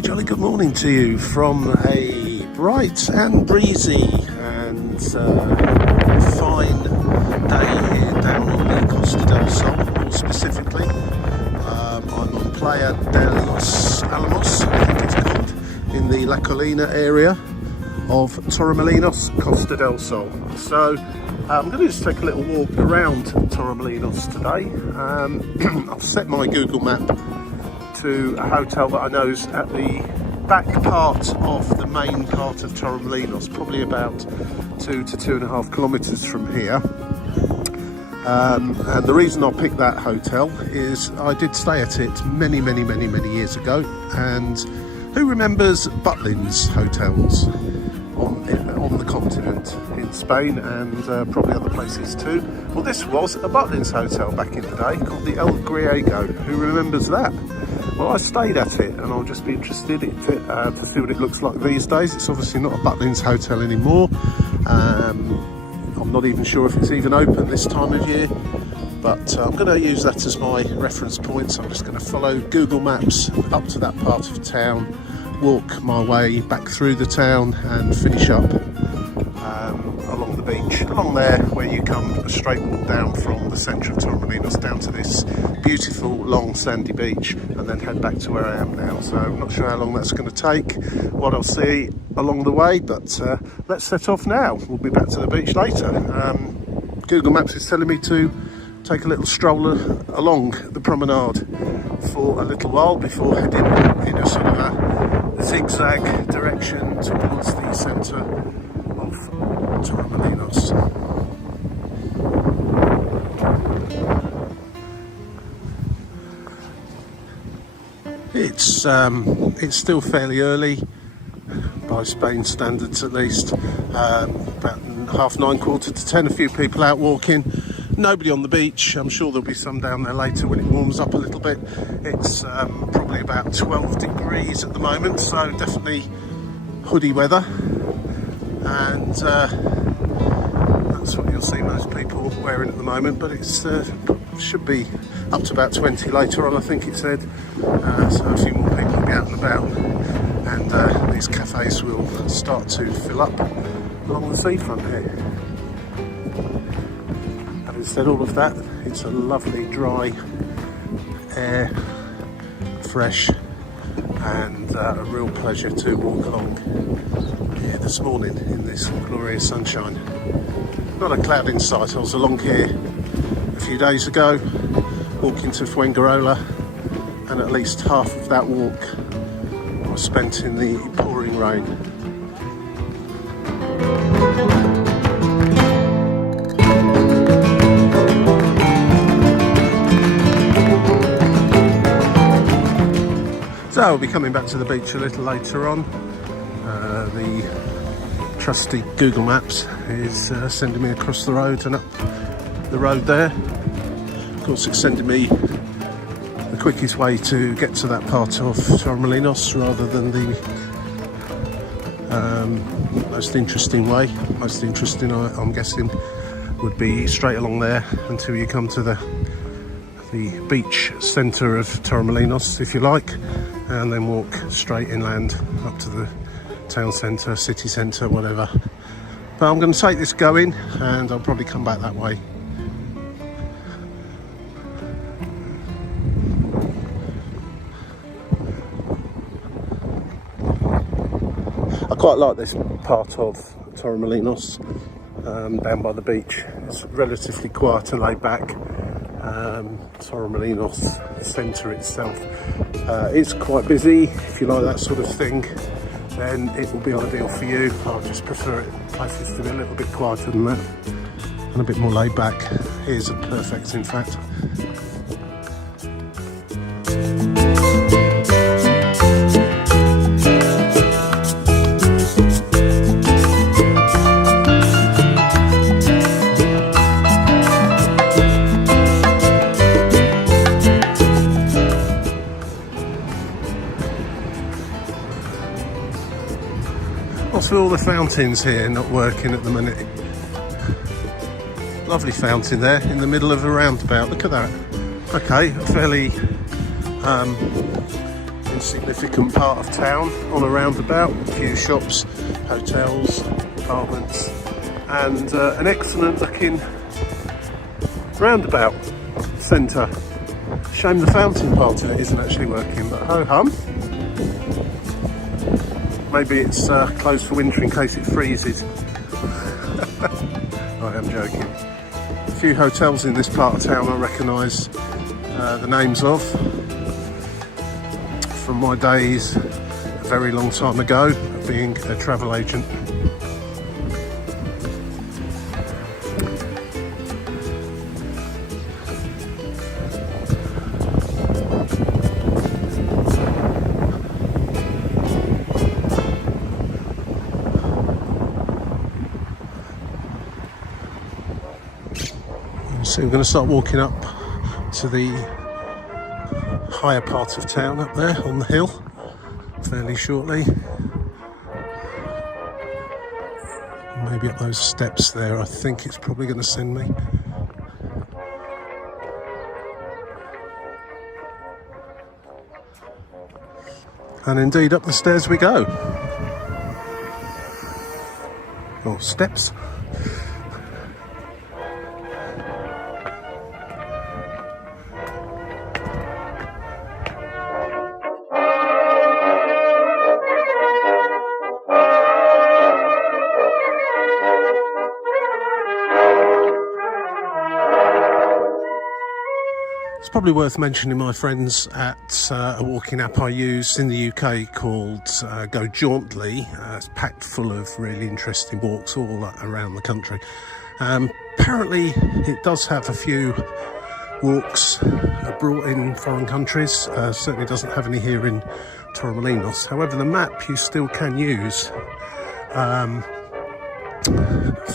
jolly good morning to you from a bright and breezy and fine day here down on the Costa del Sol, more specifically. I'm on Playa de los Alamos, I think it's called, in the La Carihuela area of Torremolinos, Costa del Sol. So I'm going to just take a little walk around Torremolinos today. I've set my Google map to a hotel that I know is at the back part of the main part of Torremolinos, probably about 2 to 2.5 kilometres from here. And the reason I picked that hotel is I did stay at it many years ago, and who remembers Butlins hotels on the continent in Spain and probably other places too? Well, this was a Butlins hotel back in the day called the El Griego. Who remembers that? Well, I stayed at it, and I'll just be interested to see what it looks like these days. It's obviously not a Butlins hotel anymore. I'm not even sure if it's even open this time of year, but I'm going to use that as my reference point. So I'm just going to follow Google Maps up to that part of town, walk my way back through the town and finish up along the beach, along there where you come a straight walk down from the centre of Torremolinos down to this beautiful long sandy beach, and then head back to where I am now. So I'm not sure how long that's going to take, what I'll see along the way, but let's set off now. We'll be back to the beach later. Google Maps is telling me to take a little stroller along the promenade for a little while before heading in a sort of a zigzag direction towards the centre of Torremolinos. It's still fairly early by Spain standards, at least. About 9:30, 10:15. A few people out walking. Nobody on the beach. I'm sure there'll be some down there later when it warms up a little bit. It's probably about 12 degrees at the moment, so definitely hoodie weather. And that's what you'll see most people wearing at the moment, but it's should be up to about 20 later on, I think it said. So a few more people will be out and about, and these cafes will start to fill up along the seafront here. Having said all of that, it's a lovely dry air, fresh, and a real pleasure to walk along here this morning in this glorious sunshine. Not a cloud in sight. I was along here a few days ago, walking to Fuengirola, and at least half of that walk was spent in the pouring rain. So I'll be coming back to the beach a little later on. The trusty Google Maps is sending me across the road and up the road there. Of course, it's sending me the quickest way to get to that part of Torremolinos rather than the most interesting way. Most interesting, I'm guessing, would be straight along there until you come to the beach centre of Torremolinos, if you like, and then walk straight inland up to the town centre, city centre, whatever. But I'm going to take this going, and I'll probably come back that way. I quite like this part of Torremolinos, down by the beach. It's relatively quiet and laid back. Torremolinos centre itself, it's quite busy. If you like that sort of thing, then it will be ideal for you. I just prefer places to be a little bit quieter than that and a bit more laid back. Here's a perfect, in fact. What's with all the fountains here not working at the minute? Lovely fountain there in the middle of a roundabout. Look at that. Okay, fairly insignificant part of town on a roundabout, a few shops, hotels, apartments, and an excellent looking roundabout centre. Shame the fountain part of it isn't actually working, but ho hum. Maybe it's closed for winter in case it freezes. I am joking. A few hotels in this part of town I recognise the names of from my days a very long time ago of being a travel agent. So we're going to start walking up to the higher part of town up there on the hill fairly shortly. Maybe up those steps there, I think it's probably going to send me. And indeed up the stairs we go. Oh, steps. It's probably worth mentioning my friends at a walking app I use in the UK called Go Jauntly. It's packed full of really interesting walks all around the country. Apparently it does have a few walks brought in foreign countries. Certainly doesn't have any here in Torremolinos. However, the map you still can use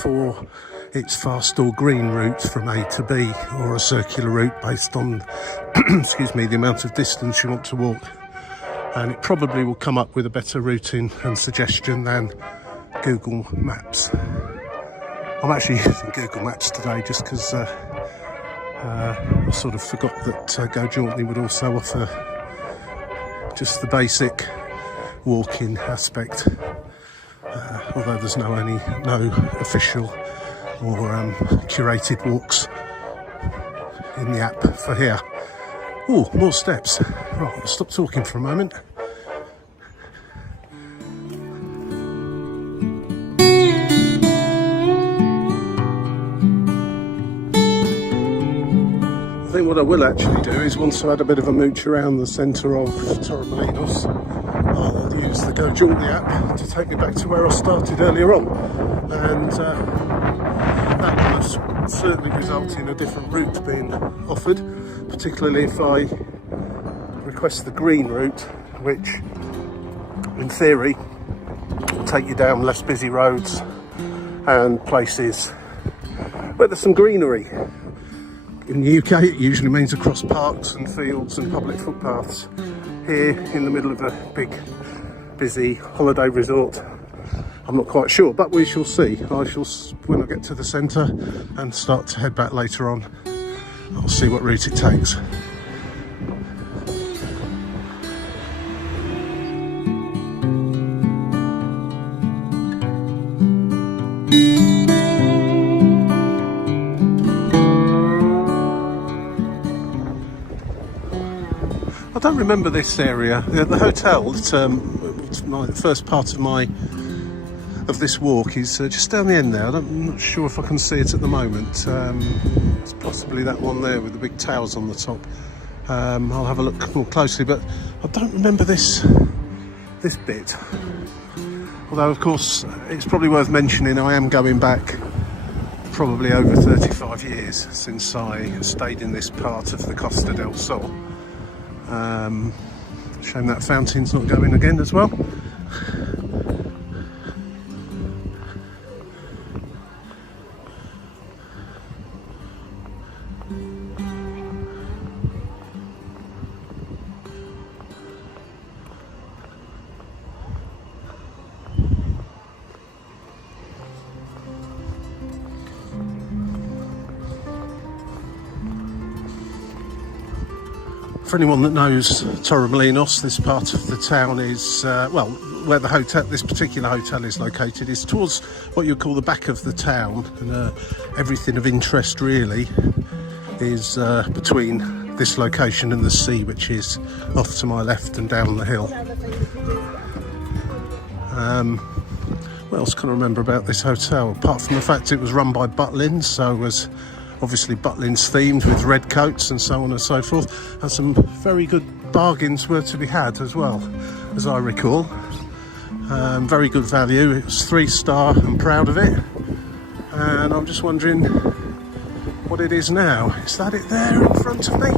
for its fast or green route from A to B, or a circular route based on excuse me, the amount of distance you want to walk, and it probably will come up with a better routing and suggestion than Google Maps. I'm actually using Google Maps today just because I sort of forgot that Go Jauntly would also offer just the basic walking aspect, although there's no official or curated walks in the app for here. Oh, more steps. Right, I'll stop talking for a moment. I think what I will actually do is, once I've had a bit of a mooch around the centre of Torremolinos, I'll use the Go Jauntly app to take me back to where I started earlier on, and that will certainly result in a different route being offered, particularly if I request the green route, which in theory will take you down less busy roads and places where there's some greenery. In the UK it usually means across parks and fields and public footpaths. Here in the middle of a big busy holiday resort, I'm not quite sure, but we shall see. When I get to the centre and start to head back later on, I'll see what route it takes. I don't remember this area. The hotel the first part of this walk is just down the end there. I'm not sure if I can see it at the moment. It's possibly that one there with the big towers on the top. I'll have a look more closely, but I don't remember this bit. Although of course it's probably worth mentioning I am going back probably over 35 years since I stayed in this part of the Costa del Sol. Shame that fountain's not going again as well. For anyone that knows Torremolinos, this part of the town is, well, where the hotel, this particular hotel is located, is towards what you'd call the back of the town, and everything of interest really is between this location and the sea, which is off to my left and down the hill. What else can I remember about this hotel, apart from the fact it was run by Butlins, so it was obviously Butlins themed with red coats and so on and so forth, and some very good bargains were to be had as well, as I recall. Very good value. It was 3-star, I'm proud of it, and I'm just wondering what it is now. Is that it there in front of me?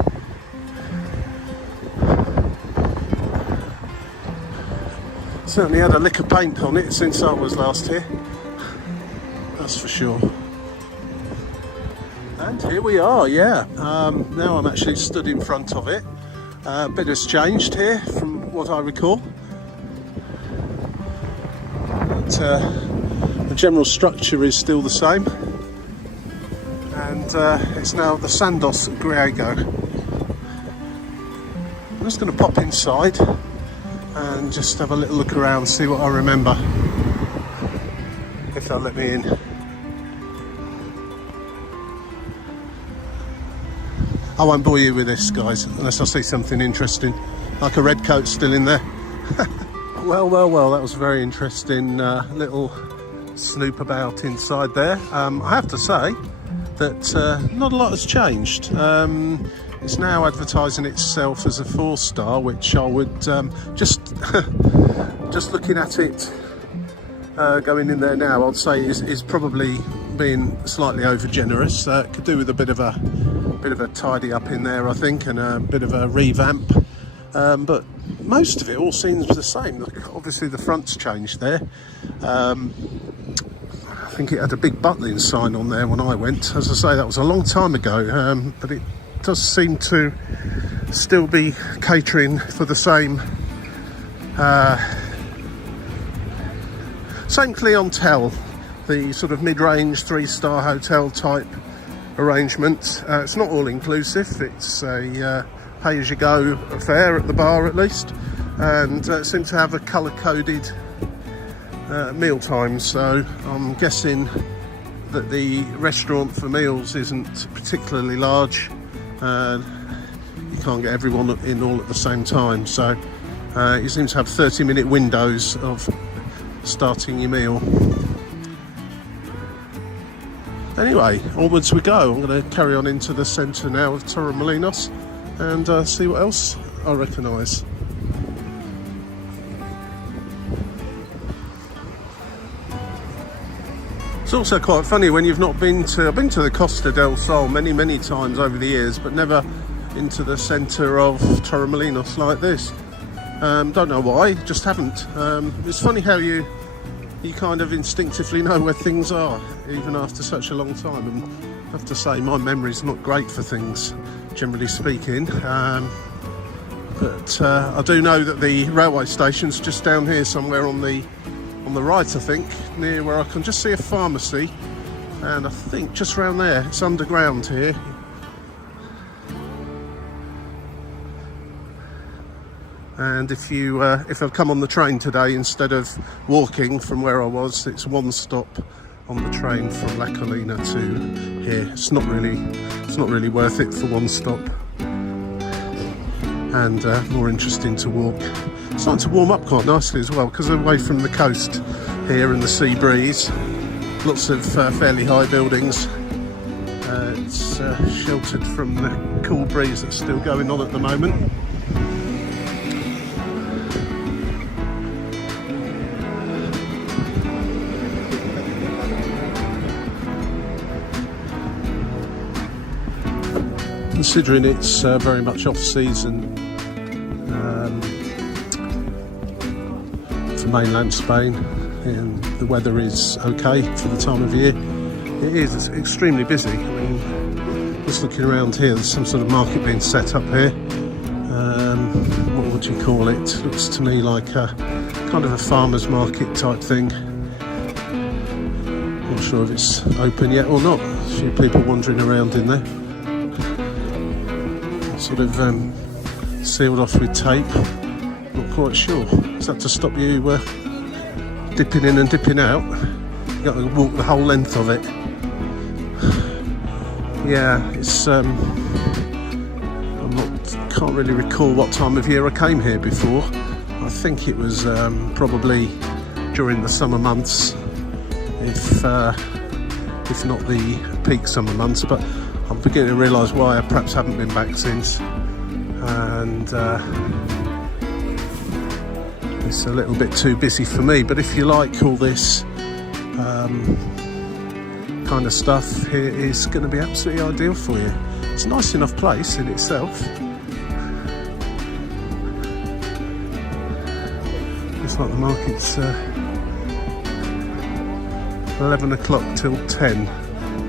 Certainly had a lick of paint on it since I was last here, that's for sure. And here we are, yeah. Now I'm actually stood in front of it. A bit has changed here from what I recall. But, the general structure is still the same. And it's now the Sandos Griego. I'm just going to pop inside and just have a little look around, see what I remember, if they'll let me in. I won't bore you with this, guys, unless I see something interesting, like a red coat still in there. Well, that was a very interesting little snoop about inside there. I have to say that not a lot has changed. It's now advertising itself as a 4-star, which I would just looking at it going in there now, I'd say is probably being slightly over generous. Could do with a bit of a tidy up in there, I think, and a bit of a revamp. But most of it all seems the same. Look, obviously the front's changed there. I think it had a big Butlins sign on there when I went. As I say, that was a long time ago, but it does seem to still be catering for the same clientele, the sort of mid-range 3-star hotel type arrangement. It's not all inclusive, it's a pay-as-you-go affair at the bar at least, and seems to have a colour-coded meal time, so I'm guessing that the restaurant for meals isn't particularly large. You can't get everyone in all at the same time, so you seem to have 30-minute windows of starting your meal. Anyway, onwards we go. I'm going to carry on into the centre now of Torremolinos and see what else I recognise. It's also quite funny when you've not been to... I've been to the Costa del Sol many times over the years, but never into the centre of Torremolinos like this. Don't know why, just haven't. It's funny how you kind of instinctively know where things are, even after such a long time. And I have to say, my memory's not great for things, generally speaking. But I do know that the railway station's just down here somewhere on the right, I think, near where I can just see a pharmacy, and I think just around there, it's underground here. And if I've come on the train today instead of walking from where I was, it's 1 stop on the train from La Carihuela to here. It's not really worth it for 1 stop, and more interesting to walk. It's starting to warm up quite nicely as well, because away from the coast here and the sea breeze, lots of fairly high buildings. It's sheltered from the cool breeze that's still going on at the moment. Considering it's very much off-season for mainland Spain, and the weather is okay for the time of year, it's extremely busy. I mean, just looking around here, there's some sort of market being set up here. What would you call it? Looks to me like a kind of a farmer's market type thing. Not sure if it's open yet or not. A few people wandering around in there. Sort of sealed off with tape. Not quite sure. Is that to stop you dipping in and dipping out? You've got to walk the whole length of it. Yeah, it's can't really recall what time of year I came here before. I think it was probably during the summer months, if not the peak summer months, but I'm beginning to realise why I perhaps haven't been back since, and it's a little bit too busy for me. But if you like all this kind of stuff, here is going to be absolutely ideal for you. It's a nice enough place in itself. Looks like the market's 11 o'clock till 10.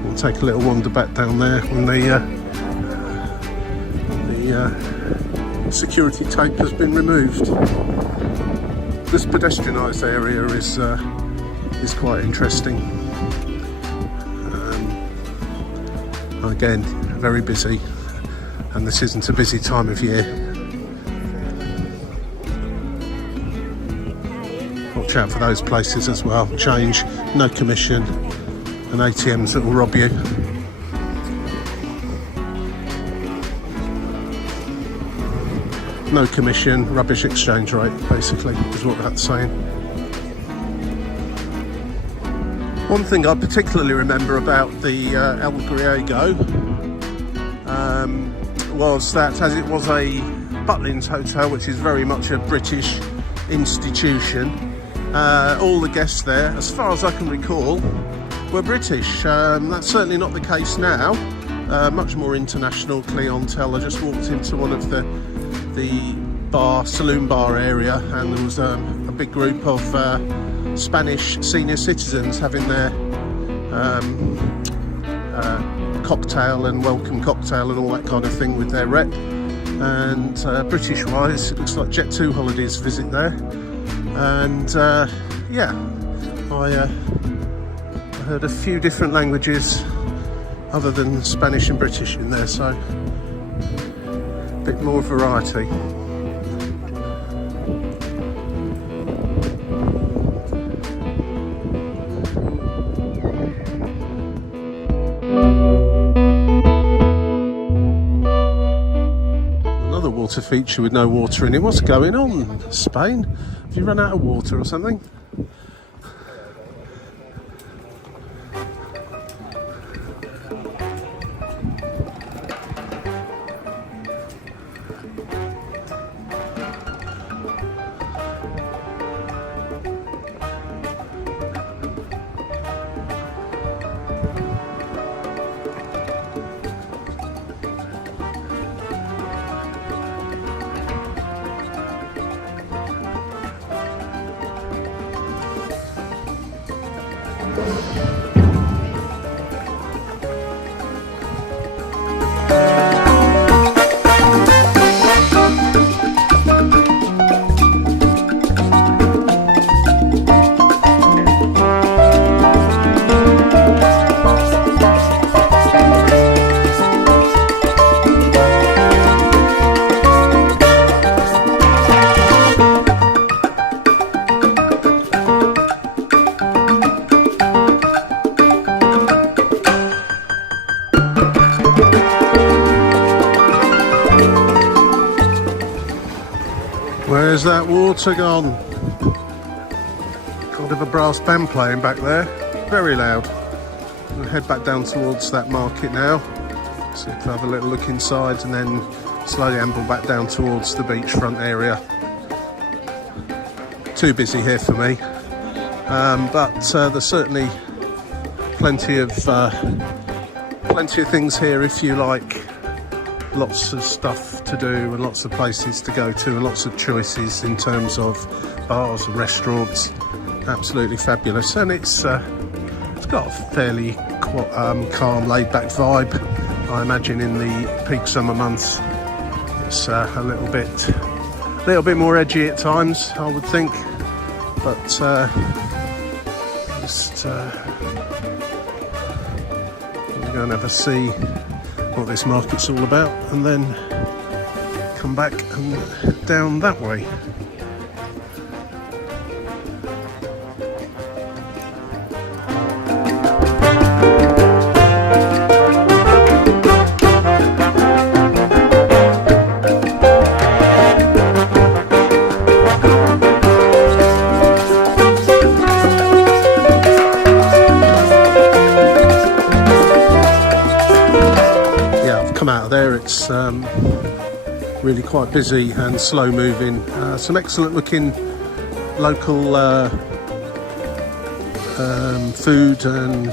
We'll take a little wander back down there when the security tape has been removed. This pedestrianised area is quite interesting. Again, very busy, and this isn't a busy time of year. Watch out for those places as well. Change, no commission, and ATMs that will rob you. No commission, rubbish exchange rate, basically, is what that's saying. One thing I particularly remember about the El Griego was that, as it was a Butlins hotel, which is very much a British institution, all the guests there, as far as I can recall, were British. That's certainly not the case now. Much more international clientele. I just walked into one of the saloon bar area, and there was a big group of Spanish senior citizens having their cocktail and welcome cocktail and all that kind of thing with their rep. And British wise, it looks like Jet2 Holidays visit there. And yeah, I heard a few different languages other than Spanish and British in there, so a bit more variety. Water feature with no water in it. What's going on, Spain? Have you run out of water or something? Where's that water gone? Kind of a brass band playing back there, very loud. We'll head back down towards that market now, so we can have a little look inside and then slowly amble back down towards the beachfront area. Too busy here for me, but there's certainly plenty of things here if you like. Lots of stuff to do and lots of places to go to and lots of choices in terms of bars and restaurants. Absolutely fabulous, and it's got a fairly calm, laid-back vibe. I imagine in the peak summer months it's a little bit more edgy at times, I would think, but just we're going to have a see what this market's all about, and then come back and head down that way. It's really quite busy and slow moving. Some excellent looking local food, and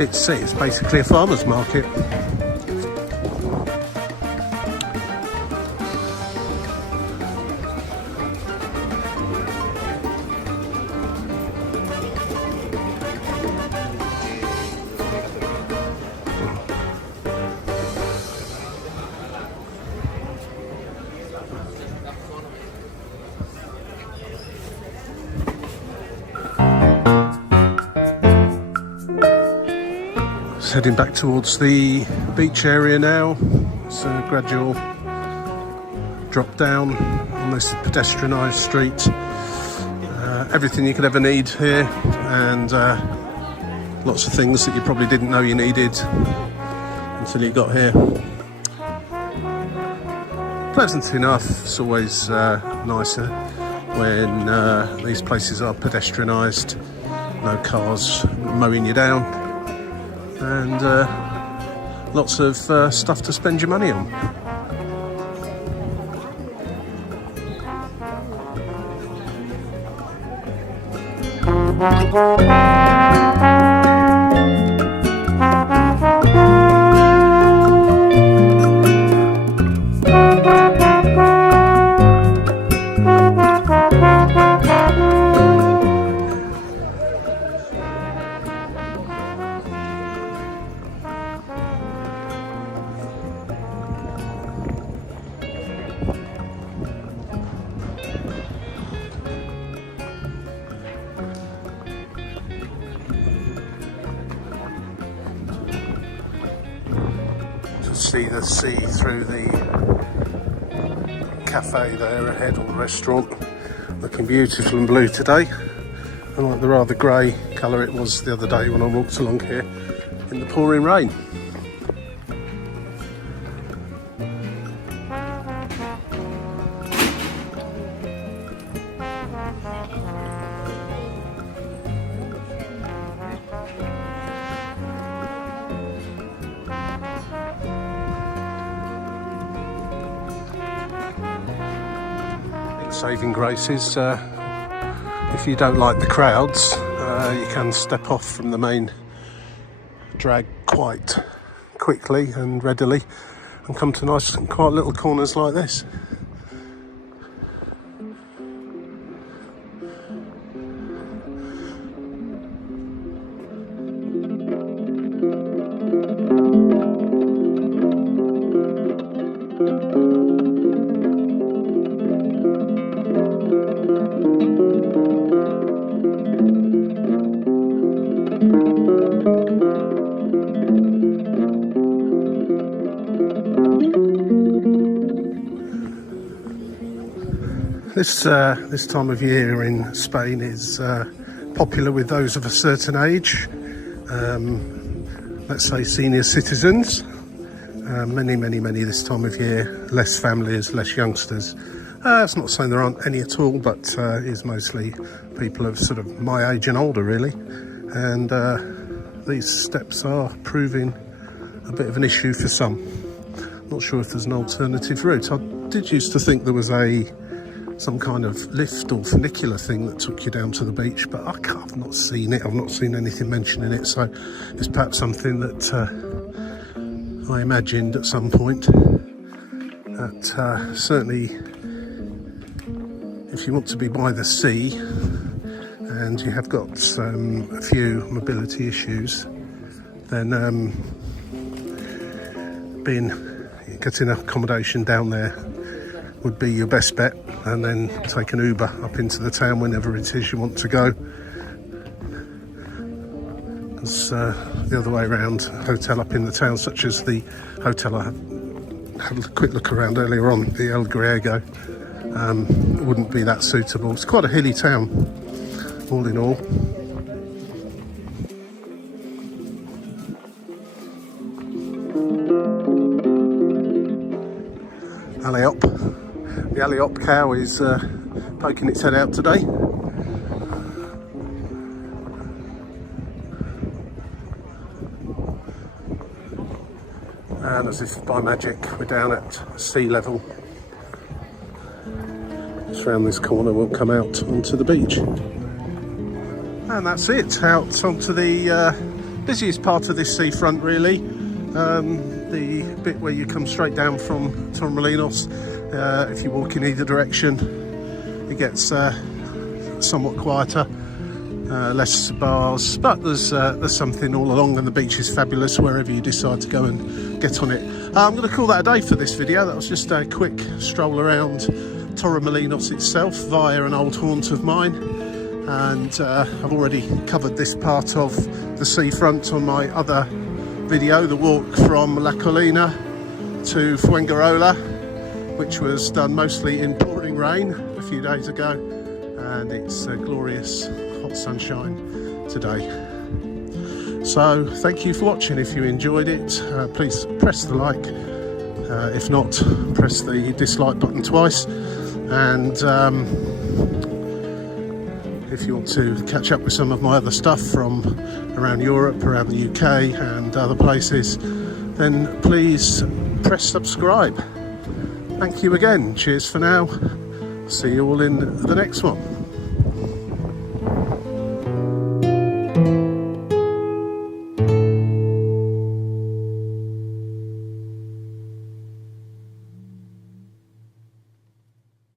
it's basically a farmer's market. Heading back towards the beach area now. It's a gradual drop down on this pedestrianised street. Everything you could ever need here, and lots of things that you probably didn't know you needed until you got here. Pleasant enough. It's always nicer when these places are pedestrianised, no cars mowing you down, and lots of stuff to spend your money on. See the sea through the cafe there ahead, or the restaurant, looking beautiful and blue today, unlike the rather grey colour it was the other day when I walked along here in the pouring rain. Saving graces, if you don't like the crowds, you can step off from the main drag quite quickly and readily and come to nice and quiet little corners like this. This time of year in Spain is popular with those of a certain age, let's say senior citizens. Many this time of year, less families, less youngsters. It's not saying there aren't any at all, but it's mostly people of sort of my age and older really, and these steps are proving a bit of an issue for some. Not sure if there's an alternative route. I did used to think there was some kind of lift or funicular thing that took you down to the beach, but I've not seen it. I've not seen anything mentioning it, so it's perhaps something that I imagined at some point. But certainly, if you want to be by the sea and you have got a few mobility issues, then getting accommodation down there would be your best bet, and then take an Uber up into the town whenever it is you want to go. Because the other way around, hotel up in the town, such as the hotel I had a quick look around earlier on, the El Griego wouldn't be that suitable. It's quite a hilly town, all in all. Aleop. The Aleop cow is poking its head out today. And as if by magic, we're down at sea level. Just round this corner we'll come out onto the beach. And that's it, out onto the busiest part of this seafront really. The bit where you come straight down from Torremolinos. If you walk in either direction, it gets somewhat quieter. Less bars, but there's something all along, and the beach is fabulous wherever you decide to go and get on it. I'm going to call that a day for this video. That was just a quick stroll around Torremolinos itself via an old haunt of mine, and I've already covered this part of the seafront on my other video, the walk from La Colina to Fuengirola, which was done mostly in pouring rain a few days ago, and it's glorious hot sunshine today. So thank you for watching. If you enjoyed it, please press the like, if not, press the dislike button twice, and if you want to catch up with some of my other stuff from around Europe, around the UK and other places, then please press subscribe. Thank you again. Cheers for now. See you all in the next one.